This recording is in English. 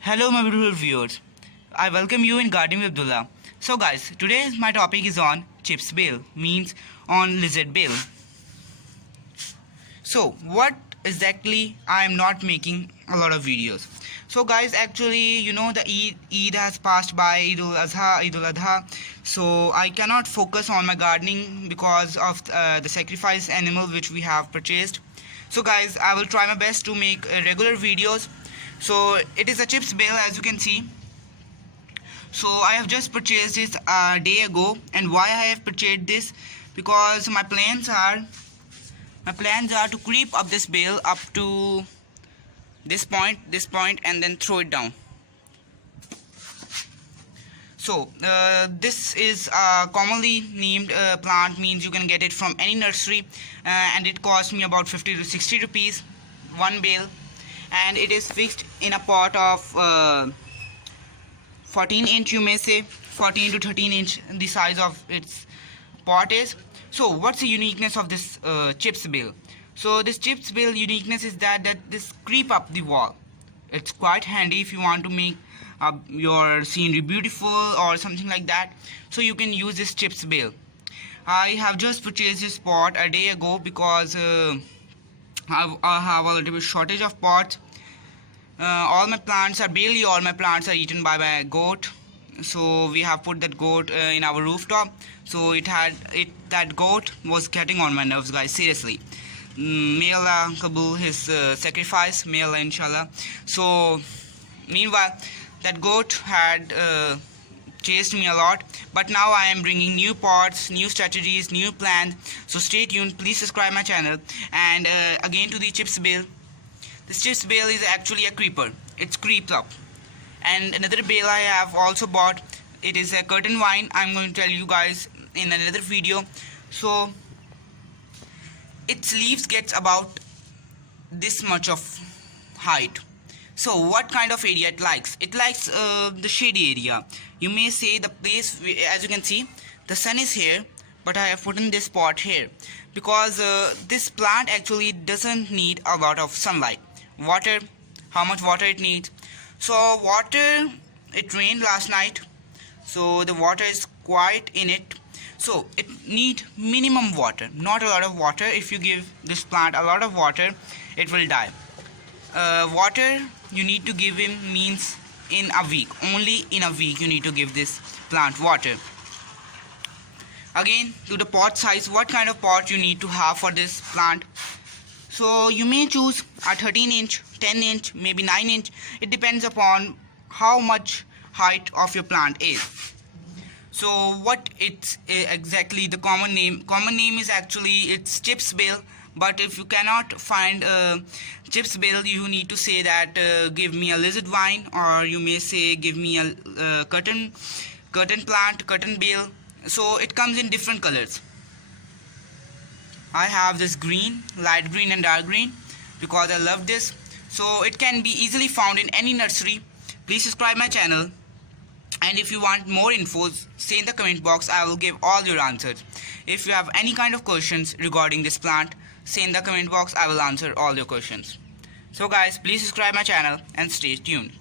Hello my beautiful viewers, I welcome you in Gardening with Abdullah. So guys, today my topic is on chips bill, means on lizard bill. So what exactly, I am not making a lot of videos. So guys, actually the Eid has passed by, Eid-ul-Adha, so I cannot focus on my gardening because of the sacrifice animal which we have purchased. So guys, I will try my best to make regular videos. So it is a chips bill, as you can see. So I have just purchased this a day ago. And why I have purchased this? Because my plans are to creep up this bale up to this point, and then throw it down. So this is a commonly named plant, means you can get it from any nursery, and it cost me about 50 to 60 rupees one bale, and it is fixed in a pot of 14 inch, you may say 14 to 13 inch the size of its pot is. So what's the uniqueness of this chips bill? So this chips bill uniqueness is that this creep up the wall. It's quite handy if you want to make your scenery beautiful or something like that. So you can use this chips bill. I have just purchased this pot a day ago because I have a little bit shortage of pots. All my plants are eaten by my goat. So we have put that goat in our rooftop. So that goat was getting on my nerves, guys, seriously. May Allah kabul his sacrifice, may Allah inshallah. So meanwhile, that goat had chased me a lot, but now I am bringing new pots, new strategies, new plans. So stay tuned, please subscribe my channel. And again to the chips bale. This chips bale is actually a creeper. It creeps up. And another bale I have also bought, it is a curtain vine. I'm going to tell you guys in another video. So its leaves gets about this much of height. So what kind of area it likes? It likes the shady area. You may say the place, as you can see, the sun is here, but I have put in this pot here because this plant actually doesn't need a lot of sunlight. Water, how much water it needs? So water, it rained last night, so the water is quite in it. So it need minimum water, not a lot of water. If you give this plant a lot of water, it will die. Water you need to give him means in a week, only in a week you need to give this plant water. Again to the pot size, what kind of pot you need to have for this plant? So you may choose a 13 inch, 10 inch, maybe 9 inch. It depends upon how much height of your plant is. So what it's exactly the common name is actually it's chips bill. But if you cannot find chips bill, you need to say that give me a lizard vine, or you may say give me a curtain plant, curtain bill. So it comes in different colors. I have this green, light green and dark green, because I love this. So it can be easily found in any nursery. Please subscribe my channel. And if you want more infos, say in the comment box, I will give all your answers. If you have any kind of questions regarding this plant, say in the comment box, I will answer all your questions. So guys, please subscribe my channel and stay tuned.